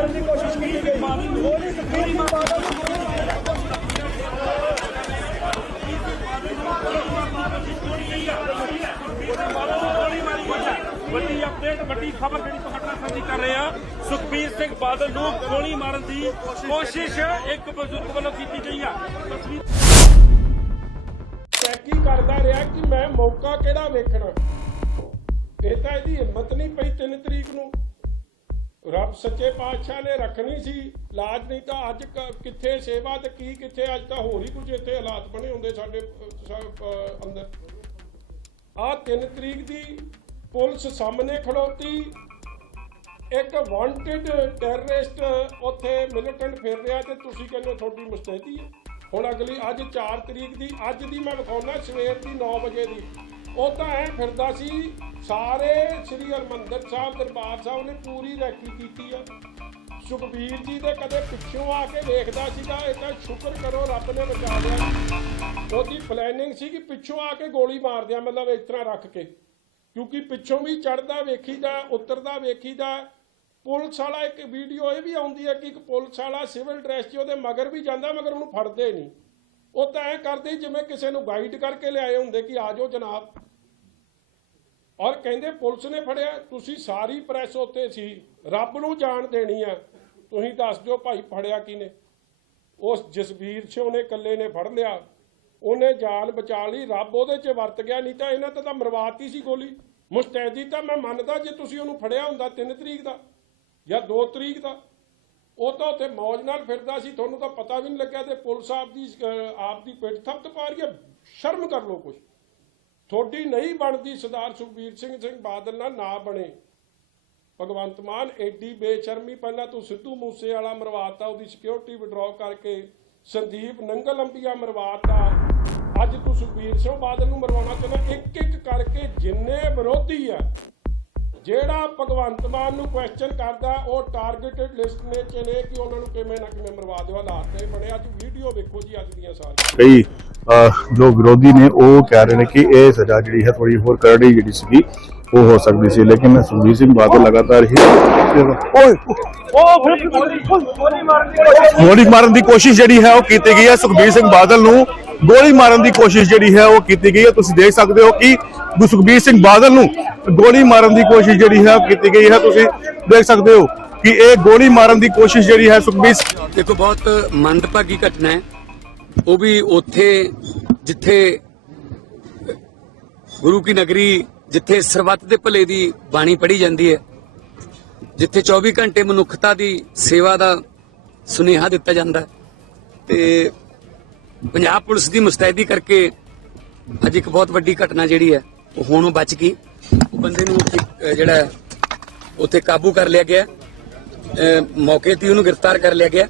ਮਾਰਨ ਦੀ ਕੋਸ਼ਿਸ਼ ਕੀਤੀ ਗਈ। ਗੋਲੀ ਗੋਲੀ ਮਾਰਨ ਦੀ ਵੱਡੀ ਅਪਡੇਟ ਵੱਡੀ ਖਬਰ ਜਿਹੜੀ ਤੁਹਾਡੇ ਨਾਲ ਸਾਂਝੀ ਕਰ ਰਹੇ ਆ ਸੁਖਬੀਰ ਸਿੰਘ ਬਾਦਲ ਨੂੰ ਗੋਲੀ ਮਾਰਨ ਦੀ ਕੋਸ਼ਿਸ਼ ਇੱਕ ਬਜ਼ੁਰਗ ਵੱਲੋਂ ਕੀਤੀ ਗਈ ਆ। ਤਸਵੀਰ ਕਰਦਾ ਰਿਹਾ ਕਿ ਮੈਂ ਮੌਕਾ ਕਿਹੜਾ ਵੇਖਣਾ। ਇਹ ਤਾਂ ਇਹਦੀ ਹਿੰਮਤ ਨਹੀਂ ਪਈ 3 ਤਰੀਕ ਨੂੰ ਰੱਬ ਸੱਚੇ ਪਾਤਸ਼ਾਹ ਨੇ ਰੱਖਣੀ ਸੀ ਲਾਜ ਨਹੀਂ ਤਾਂ ਅੱਜ ਕਿੱਥੇ ਸੇਵਾ ਤੇ ਕੀ ਕਿੱਥੇ ਅੱਜ ਤਾਂ ਹੋਰ ਹੀ ਕੁਝ ਇੱਥੇ ਹਾਲਾਤ ਬਣੇ ਹੁੰਦੇ ਸਾਡੇ ਅਹ, ਸ- ਅੰਦਰ। ਆ 3 ਤਰੀਕ ਦੀ ਪੁਲਿਸ ਸਾਹਮਣੇ ਖੜੋਤੀ। ਇੱਕ ਵਾਂਟਡ ਟੈਰਰਿਸਟ ਉੱਥੇ ਮਿਲੀਟੈਂਟ ਫਿਰ ਰਿਹਾ ਤੇ ਤੁਸੀਂ ਕਹਿੰਦੇ ਤੁਹਾਡੀ ਮੁਸਤੈਦੀ ਹੈ। ਹੁਣ ਅਗਲੀ ਅੱਜ 4 ਤਰੀਕ ਦੀ ਅੱਜ ਦੀ ਮੈਂ ਵਿਖਾਉਣਾ ਸਵੇਰ ਦੀ 9 ਵਜੇ ਦੀ। ਉਹ ਤਾਂ ਐ ਫਿਰਦਾ ਸੀ, ਸਾਰੇ ਸ੍ਰੀ ਹਰਮੰਦਰ ਸਾਹਿਬ, ਦਰਬਾਰ ਸਾਹਿਬ ਨੇ ਪੂਰੀ ਰੈਕੀ ਕੀਤੀ ਆ। ਸੁਖਬੀਰ ਜੀ ਦੇ ਕਦੇ ਪਿੱਛੋਂ ਆ ਕੇ ਵੇਖਦਾ ਸੀਗਾ, ਇਹ ਤਾਂ ਸ਼ੁਕਰ ਕਰੋ ਰੱਬ ਨੇ ਬਚਾ ਲਿਆ। ਉਹਦੀ ਪਲੈਨਿੰਗ ਸੀ ਕਿ ਪਿੱਛੋਂ ਆ ਕੇ ਗੋਲੀ ਮਾਰ ਦਿਆਂ ਮਤਲਬ ਇਸ ਤਰ੍ਹਾਂ ਰੱਖ ਕੇ। ਕਿਉਂਕਿ ਪਿੱਛੋਂ ਵੀ ਚੜਦਾ ਵੇਖੀਦਾ, ਉਤਰਦਾ, ਵੇਖੀਦਾ। ਪੁਲਿਸ ਵਾਲਾ ਇੱਕ ਵੀਡੀਓ ਇਹ ਵੀ ਆਉਂਦੀ ਹੈ ਕਿ ਇੱਕ ਪੁਲਿਸ ਵਾਲਾ ਸਿਵਲ ਡਰੈਸ 'ਚ ਉਹਦੇ ਮਗਰ ਵੀ ਜਾਂਦਾ, ਮਗਰ ਉਹਨੂੰ ਫੜਦੇ ਨਹੀਂ। ਉਹ ਤਾਂ ਐ ਕਰਦੇ ਜਿਵੇਂ ਕਿਸੇ ਨੂੰ ਗਾਈਡ ਕਰਕੇ ਲਿਆਏ ਹੁੰਦੇ ਕਿ ਆ ਜਨਾਬ। ਔਰ ਕਹਿੰਦੇ ਪੁਲਿਸ ਨੇ ਫੜਿਆ, ਤੁਸੀਂ ਸਾਰੀ ਪ੍ਰੈਸ ਉੱਤੇ ਸੀ, ਰੱਬ ਨੂੰ ਜਾਣ ਦੇਣੀ ਆ ਤੁਸੀਂ ਦੱਸ ਦਿਓ ਭਾਈ ਫੜਿਆ ਕਿਨੇ ਉਸ ਜਸਵੀਰ ਸਿੰਘ ਨੇ ਇਕੱਲੇ ਨੇ ਫੜ ਲਿਆ। ਉਹਨੇ ਜਾਨ ਬਚਾ ਲਈ, ਰੱਬ ਉਹਦੇ 'ਚ ਵਰਤ ਗਿਆ, ਨਹੀਂ ਤਾਂ ਇਹਨਾਂ ਤੇ ਤਾਂ ਮਰਵਾਤੀ ਸੀ ਗੋਲੀ। ਮੁਸਤੈਦੀ ਤਾਂ ਮੈਂ ਮੰਨਦਾ ਜੇ ਤੁਸੀਂ ਉਹਨੂੰ ਫੜਿਆ ਹੁੰਦਾ 3 ਤਰੀਕ ਦਾ ਜਾਂ 2 ਤਰੀਕ ਦਾ। ਉਹ ਤਾਂ ਉੱਥੇ ਮੌਜ ਨਾਲ ਫਿਰਦਾ ਸੀ, ਤੁਹਾਨੂੰ ਤਾਂ ਪਤਾ ਵੀ ਨਹੀਂ ਲੱਗਿਆ ਤੇ ਪੁਲਿਸ ਆਪ ਦੀ ਆਪ ਦੀ ਪਿੱਠ ਥੱਪਤ ਪਾ ਰਹੀ ਹੈ, ਸ਼ਰਮ ਕਰ ਲਓ ਕੁਝ ਤੁਹਾਡੀ ਨਹੀਂ ਬਣਦੀ ਸਰਦਾਰ ਸੁਖਬੀਰ ਸਿੰਘ ਸਿੰਘ ਬਾਦਲ ਨਾਲ ਨਾ ਬਣੇ। ਭਗਵੰਤ ਮਾਨ ਐਡੀ ਬੇਸ਼ਰਮੀ, ਪਹਿਲਾਂ ਤੂੰ ਸਿੱਧੂ ਮੂਸੇ ਵਾਲਾ ਮਰਵਾਤਾ, ਉਹਦੀ ਸਿਕਿਉਰਿਟੀ ਵਿਡਰਾਅ ਕਰਕੇ ਸੰਦੀਪ ਨੰਗਲ ਅੰਬੀਆ ਮਰਵਾਤਾ। ਅੱਜ ਤੂੰ ਸੁਖਬੀਰ ਸਿੰਘ ਬਾਦਲ ਨੂੰ ਮਰਵਾਉਣਾ ਚਾਹੁੰਦਾ ਇੱਕ ਇੱਕ ਕਰਕੇ ਜਿੰਨੇ ਵਿਰੋਧੀ ਆ ਜਿਹੜਾ ਭਗਵੰਤ ਮਾਨ ਨੂੰ ਕੁਐਸਚਨ ਕਰਦਾ ਉਹ ਟਾਰਗੇਟਡ ਲਿਸਟ ਨੇ ਚ ਨੇ ਕਿ ਉਹਨਾਂ ਨੂੰ ਕਿਵੇਂ ਨਾ ਕਿਵੇਂ ਮਰਵਾ ਦਿਓ ਹਾਲਾਤ ਤੇ ਬਣੇ ਅੱਜ ਵੀਡੀਓ ਵੇਖੋ ਜੀ ਅੱਜ ਦੀਆਂ ਸਾਰੀਆਂ। ਕਈ ਜੋ ਵਿਰੋਧੀ ਨੇ ਉਹ ਕਹਿ ਰਹੇ ਨੇ ਕਿ ਇਹ ਸਜ਼ਾ ਜਿਹੜੀ ਹੈ ਥੋੜੀ ਹੋਰ ਕਰੜੀ ਜਿਹੜੀ ਸੀਗੀ ਉਹ ਹੋ ਸਕਦੀ ਸੀ। ਲੇਕਿਨ ਸੁਖਬੀਰ ਸਿੰਘ ਬਾਦਲ ਲਗਾਤਾਰ ਹੀ ਓਏ ਉਹ ਫਿਰ ਗੋਲੀ ਗੋਲੀ ਮਾਰਨ ਦੀ ਕੋਸ਼ਿਸ਼ ਗੋਲੀ ਮਾਰਨ ਦੀ ਕੋਸ਼ਿਸ਼ ਜਿਹੜੀ ਹੈ ਉਹ ਕੀਤੀ ਗਈ ਹੈ। ਸੁਖਬੀਰ ਸਿੰਘ ਬਾਦਲ ਨੂੰ ਗੋਲੀ ਮਾਰਨ ਦੀ ਕੋਸ਼ਿਸ਼ ਜਿਹੜੀ ਹੈ ਉਹ ਕੀਤੀ ਗਈ ਹੈ। ਤੁਸੀਂ ਦੇਖ ਸਕਦੇ ਹੋ ਕਿ ਸੁਖਬੀਰ ਸਿੰਘ ਬਾਦਲ ਨੂੰ ਗੋਲੀ ਮਾਰਨ ਦੀ ਕੋਸ਼ਿਸ਼ ਜਿਹੜੀ ਹੈ ਕੀਤੀ ਗਈ ਹੈ। ਤੁਸੀਂ ਦੇਖ ਸਕਦੇ ਹੋ ਕਿ ਇਹ ਗੋਲੀ ਮਾਰਨ ਦੀ ਕੋਸ਼ਿਸ਼ ਜਿਹੜੀ ਹੈ ਸੁਖਬੀਰ ਦੇਖੋ, ਬਹੁਤ ਮੰਦਭਾਗੀ ਘਟਨਾ ਹੈ। ਉਹ ਵੀ ਉੱਥੇ ਜਿੱਥੇ ਗੁਰੂ ਕੀ ਨਗਰੀ, ਜਿੱਥੇ ਸਰਬੱਤ ਦੇ ਭਲੇ ਦੀ ਬਾਣੀ ਪੜ੍ਹੀ ਜਾਂਦੀ ਹੈ, ਜਿੱਥੇ 24 ਘੰਟੇ ਮਨੁੱਖਤਾ ਦੀ ਸੇਵਾ ਦਾ ਸੁਨੇਹਾ ਦਿੱਤਾ ਜਾਂਦਾ ਤੇ ਪੰਜਾਬ ਪੁਲਿਸ ਦੀ ਮੁਸਤੈਦੀ ਕਰਕੇ ਅੱਜ ਇੱਕ ਬਹੁਤ ਵੱਡੀ ਘਟਨਾ ਜਿਹੜੀ ਹੈ ਉਹ ਹੁਣ ਉਹ ਬਚ ਗਈ। ਉਹ ਬੰਦੇ ਨੂੰ ਉੱਥੇ, ਜਿਹੜਾ ਉੱਥੇ ਕਾਬੂ ਕਰ ਲਿਆ ਗਿਆ। ਮੌਕੇ ਤੇ ਉਹਨੂੰ ਗ੍ਰਿਫਤਾਰ ਕਰ ਲਿਆ ਗਿਆ।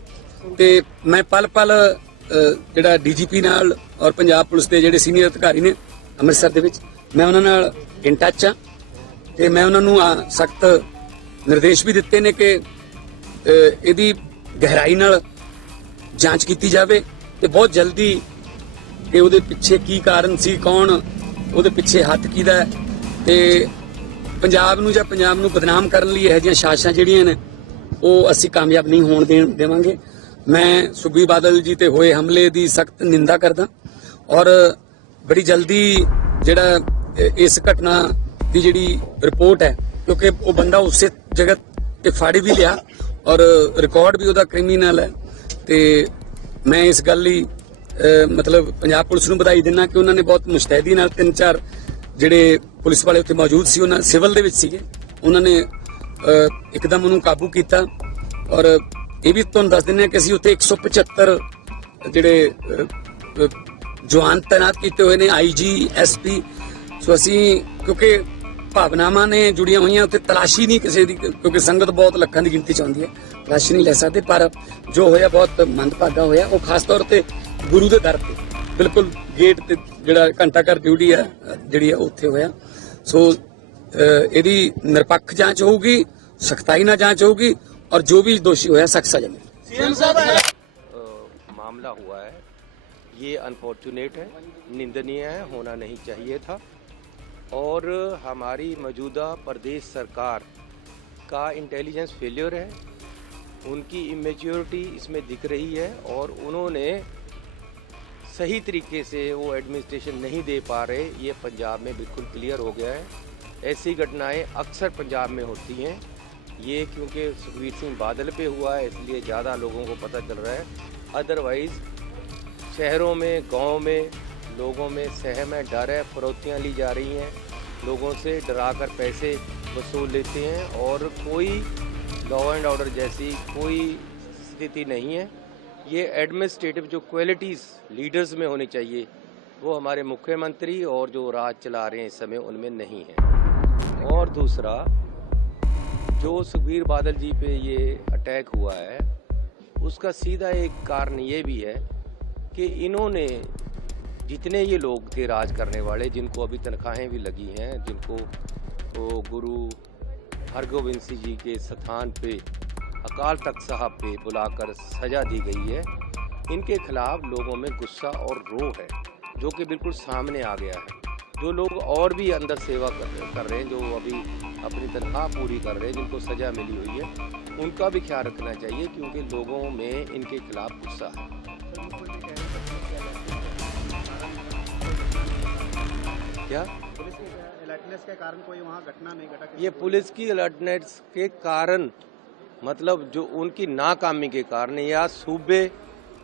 ਤੇ ਮੈਂ ਪਲ ਪਲ ਅਹ ਜਿਹੜਾ ਡੀਜੀਪੀ ਨਾਲ ਔਰ ਪੰਜਾਬ ਪੁਲਿਸ ਦੇ ਜਿਹੜੇ ਸੀਨੀਅਰ ਅਧਿਕਾਰੀ ਨੇ ਅੰਮ੍ਰਿਤਸਰ ਦੇ ਵਿੱਚ ਮੈਂ ਉਹਨਾਂ ਨਾਲ ਇਨ ਟੱਚ ਆ ਤੇ ਮੈਂ ਉਹਨਾਂ ਨੂੰ ਸਖਤ ਨਿਰਦੇਸ਼ ਵੀ ਦਿੱਤੇ ਨੇ ਕਿ ਇਹਦੀ ਗਹਿਰਾਈ ਨਾਲ ਜਾਂਚ ਕੀਤੀ ਜਾਵੇ। ਤੇ ਬਹੁਤ ਜਲਦੀ ਕਿ ਉਹਦੇ ਪਿੱਛੇ ਕੀ ਕਾਰਨ ਸੀ, ਕੌਣ, ਉਹਦੇ ਪਿੱਛੇ ਹੱਥ ਕਿਹਦਾ ਹੈ? ਤੇ ਪੰਜਾਬ ਨੂੰ ਜਾਂ ਪੰਜਾਬ ਨੂੰ ਬਦਨਾਮ ਕਰਨ ਲਈ ਇਹੋ ਜਿਹੀਆਂ ਸਾਜ਼ਿਸ਼ਾਂ ਜਿਹੜੀਆਂ ਨੇ, ਉਹ ਅਸੀਂ ਕਾਮਯਾਬ ਨਹੀਂ ਹੋਣ ਦੇਣ ਦੇਵਾਂਗੇ। ਮੈਂ ਸੁਖਬੀਰ ਬਾਦਲ ਜੀ ਤੇ ਹੋਏ ਹਮਲੇ ਦੀ ਸਖਤ ਨਿੰਦਾ ਕਰਦਾ ਔਰ ਬੜੀ ਜਲਦੀ ਜਿਹੜਾ ਇਸ ਘਟਨਾ ਦੀ ਜਿਹੜੀ ਰਿਪੋਰਟ ਹੈ, ਕਿਉਂਕਿ ਉਹ ਬੰਦਾ ਉਸੇ ਜਗ੍ਹਾ ਤੇ ਫੜ ਵੀ ਲਿਆ ਔਰ ਰਿਕਾਰਡ ਵੀ ਉਹਦਾ ਕ੍ਰਿਮੀਨਲ ਹੈ ਤੇ ਮੈਂ ਇਸ ਗੱਲ ਲਈ ਮਤਲਬ ਪੰਜਾਬ ਪੁਲਿਸ ਨੂੰ ਵਧਾਈ ਦਿੰਦਾ ਕਿ ਉਹਨਾਂ ਨੇ ਬਹੁਤ ਮੁਸ਼ਤੈਦੀ ਨਾਲ ਤਿੰਨ ਚਾਰ ਜਿਹੜੇ ਪੁਲਿਸ ਵਾਲੇ ਉੱਥੇ ਮੌਜੂਦ ਸੀ ਉਹਨਾਂ ਸਿਵਲ ਦੇ ਵਿੱਚ ਸੀਗੇ। ਉਹਨਾਂ ਨੇ ਇੱਕਦਮ ਉਹਨੂੰ ਕਾਬੂ ਕੀਤਾ ਔਰ ਇਹ ਵੀ ਤੁਹਾਨੂੰ ਦੱਸ ਦਿੰਦੇ ਹਾਂ ਕਿ ਅਸੀਂ ਉੱਥੇ 175 ਜਿਹੜੇ ਅ, ਅ, ਜਵਾਨ ਤਾਇਨਾਤ ਕੀਤੇ ਹੋਏ ਨੇ ਆਈਜੀ ਐਸਪੀ ਸੋ ਅਸੀਂ ਕਿਉਂਕਿ ਭਾਵਨਾਵਾਂ ਨੇ ਜੁੜੀਆਂ ਹੋਈਆਂ ਉੱਥੇ ਤਲਾਸ਼ੀ ਨਹੀਂ ਕਿਸੇ ਦੀ ਕਿਉਂਕਿ ਸੰਗਤ ਬਹੁਤ ਲੱਖਾਂ ਦੀ ਗਿਣਤੀ ਚ ਆਉਂਦੀ ਹੈ। ਤਲਾਸ਼ੀ ਨਹੀਂ ਲੈ ਸਕਦੇ ਪਰ ਜੋ ਹੋਇਆ ਬਹੁਤ ਮੰਦਭਾਗਾ ਹੋਇਆ ਉਹ ਖਾਸ ਤੌਰ ਤੇ ਗੁਰੂ ਦੇ ਦਰ ਤੇ ਬਿਲਕੁਲ ਗੇਟ ਤੇ ਜਿਹੜਾ ਘੰਟਾ ਘਰ ਡਿਊਟੀ ਹੈ ਅ, ਜਿਹੜੀ ਹੈ ਉੱਥੇ ਹੋਇਆ ਸੋ ਅ, ਇਹਦੀ ਨਿਰਪੱਖ ਜਾਂਚ ਹੋਊਗੀ ਸਖਤਾਈ ਨਾਲ ਜਾਂਚ ਹੋਊਗੀ ਔਰ ਜੋ ਵੀ ਦੋਸ਼ੀ ਹੋਇਆ ਸਖਤ ਸਜ਼ਾ ਮਿਲੇਗੀ अ, मामला हुआ है ये अनफॉर्चुनेट है निंदनीय है होना नहीं चाहिए था और हमारी मौजूदा प्रदेश सरकार का इंटेलिजेंस फेलियर है उनकी इमेच्योरिटी इसमें दिख रही है और उन्होंने सही तरीके से वो एडमिनिस्ट्रेशन नहीं दे पा रहे, ये पंजाब में बिल्कुल क्लियर हो गया है। ऐसी घटनाएँ अक्सर पंजाब में होती हैं। ये क्योंकि सुखबीर सिंह बादल पे हुआ है, इसलिए ज़्यादा लोगों को पता चल रहा है। अदरवाइज़ शहरों में, गाँव में, लोगों में सहम है, डर है, फरोतियाँ ली जा रही हैं। लोगों से डरा कर पैसे वसूल लेते हैं और कोई लॉ एंड ऑर्डर जैसी कोई स्थिति नहीं है। ये एडमिनिस्ट्रेटिव जो क्वालिटीज़ लीडर्स में होनी चाहिए, वो हमारे मुख्यमंत्री और जो राज चला रहे हैं इस समय उनमें नहीं है। और दूसरा, जो सुखबीर बादल जी पे ये अटैक हुआ है, उसका सीधा एक कारण ये भी है कि इन्होंने जितने ये लोग थे राज करने वाले, जिनको अभी तनख्वाहें भी लगी हैं, जिनको वो गुरु हरगोविंद सिंह जी के स्थान पे अकाल तख्त साहब पे बुलाकर सजा दी गई है। इनके खिलाफ लोगों में गुस्सा और रोह है जो कि बिल्कुल सामने आ गया है। जो लोग और भी अंदर सेवा कर, रहे हैं जो अभी अपनी तनख्वाह पूरी कर रहे हैं जिनको सजा मिली हुई है उनका भी ख्याल रखना चाहिए क्योंकि लोगों में इनके खिलाफ गुस्सा है। क्या? अलर्टनेस के कारण कोई वहाँ घटना नहीं घटा ये पुलिस की अलर्टनेस के कारण मतलब जो उनकी नाकामी के कारण या सूबे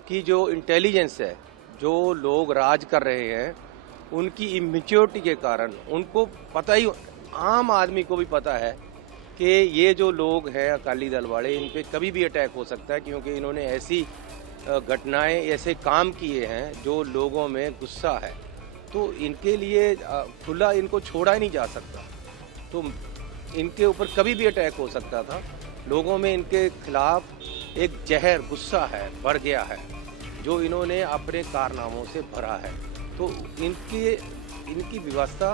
की जो इंटेलिजेंस है जो लोग राज कर रहे हैं उनकी इमेच्योरिटी के कारण उनको पता ही आम आदमी को भी पता है कि ये जो लोग हैं अकाली दल वाले इन पर कभी भी अटैक हो सकता है क्योंकि इन्होंने ऐसी घटनाएँ ऐसे काम किए हैं जो लोगों में गुस्सा है। तो इनके लिए खुला इनको छोड़ा ही नहीं जा सकता। तो इनके ऊपर कभी भी अटैक हो सकता था। लोगों में इनके खिलाफ एक जहर, गुस्सा है, बढ़ गया है, जो इन्होंने अपने कारनामों से भरा है। तो इनके, इनकी व्यवस्था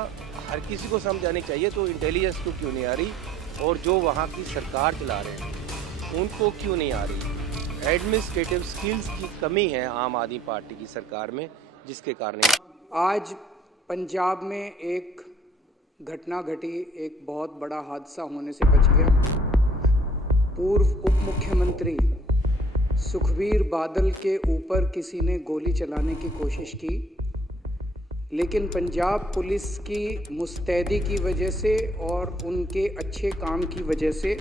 हर किसी को समझ आनी चाहिए। तो इंटेलिजेंस को क्यों नहीं आ रही? और जो वहाँ की सरकार चला रहे हैं, उनको क्यों नहीं आ रही? एडमिनिस्ट्रेटिव स्किल्स की कमी है आम आदमी पार्टी की सरकार में, जिसके कारण आज पंजाब में एक घटना घटी, एक बहुत बड़ा हादसा होने से बच गया। पूर्व उप मुख्यमंत्री सुखबीर बादल के ऊपर किसी ने गोली चलाने की कोशिश की, लेकिन पंजाब पुलिस की मुस्तैदी की वजह से और उनके अच्छे काम की वजह से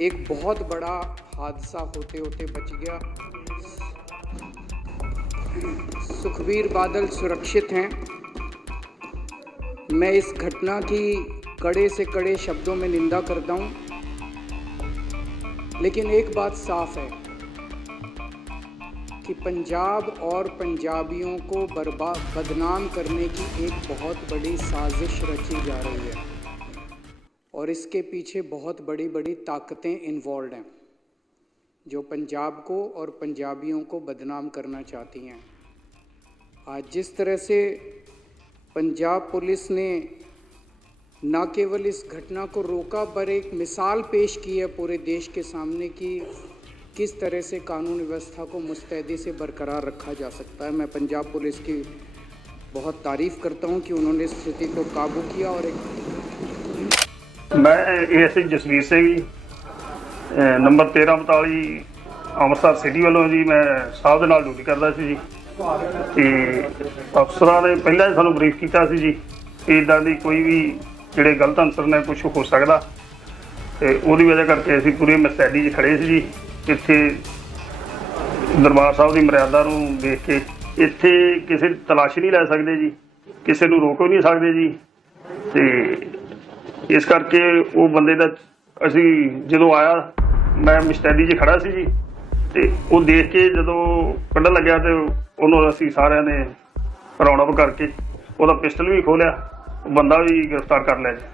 एक बहुत बड़ा हादसा होते होते बच गया। सुखबीर बादल सुरक्षित हैं। मैं इस घटना की कड़े से कड़े शब्दों में निंदा करता हूँ। लेकिन एक बात साफ़ है कि पंजाब और पंजाबियों को बर्बाद बदनाम करने की एक बहुत बड़ी साजिश रची जा रही है। और इसके पीछे बहुत बड़ी बड़ी ताकतें इन्वॉल्व हैं। जो पंजाब को और पंजाबियों को बदनाम करना चाहती हैं। आज जिस तरह से पंजाब पुलिस ने न केवल इस घटना को रोका, पर एक मिसाल पेश की है पूरे देश के सामने कि किस तरह से कानून व्यवस्था को मुस्तैदी से बरकरार रखा जा सकता है। मैं पंजाब पुलिस की बहुत तारीफ़ करता हूँ कि उन्होंने स्थिति को काबू किया और एक मैं S Jasvir Singh number 1342 Amritsar city ਵੱਲੋਂ ਜੀ ਮੈਂ ਸਾਹਿਬ ਦੇ ਨਾਲ ਡਿਊਟੀ ਕਰਦਾ ਸੀ ਜੀ। ਤੇ ਅਫਸਰਾਂ ਨੇ ਪਹਿਲਾਂ ਹੀ ਸਾਨੂੰ ਬਰੀਫ ਕੀਤਾ ਸੀ ਜੀ ਕਿ ਇਦਾਂ ਦੀ ਕੋਈ ਵੀ ਜਿਹੜੇ ਗਲਤ ਅਨਸਰ ਨੇ ਕੁਝ ਹੋ ਸਕਦਾ। ਤੇ ਉਹਦੀ ਵਜ੍ਹਾ ਕਰਕੇ ਅਸੀਂ ਪੂਰੀ ਮਸਤੈਦੀ 'ਚ ਖੜੇ ਸੀ ਜੀ। ਇੱਥੇ ਦਰਬਾਰ ਸਾਹਿਬ ਦੀ ਮਰਿਆਦਾ ਨੂੰ ਦੇਖ ਕੇ ਇੱਥੇ ਕਿਸੇ ਦੀ ਤਲਾਸ਼ੀ ਨਹੀਂ ਲੈ ਸਕਦੇ ਜੀ। ਕਿਸੇ ਨੂੰ ਰੋਕ ਵੀ ਨਹੀਂ ਸਕਦੇ ਜੀ। ਤੇ ਇਸ ਕਰਕੇ ਉਹ ਬੰਦੇ ਦਾ ਅਸੀਂ ਜਦੋਂ ਆਇਆ ਮੈਂ ਮਸਟੈਡੀ 'ਚ ਖੜਾ ਸੀ ਜੀ, ਤੇ ਉਹ ਦੇਖ ਕੇ ਜਦੋਂ ਕੱਢਣ ਲੱਗਿਆ ਤੇ ਉਹਨੂੰ ਅਸੀਂ ਸਾਰਿਆਂ ਨੇ ਰੌਣਕ ਕਰਕੇ ਉਹਦਾ ਪਿਸਟਲ ਵੀ ਖੋਲਿਆ ਬੰਦਾ ਵੀ ਗ੍ਰਿਫਤਾਰ ਕਰ ਲਿਆ ਜੀ।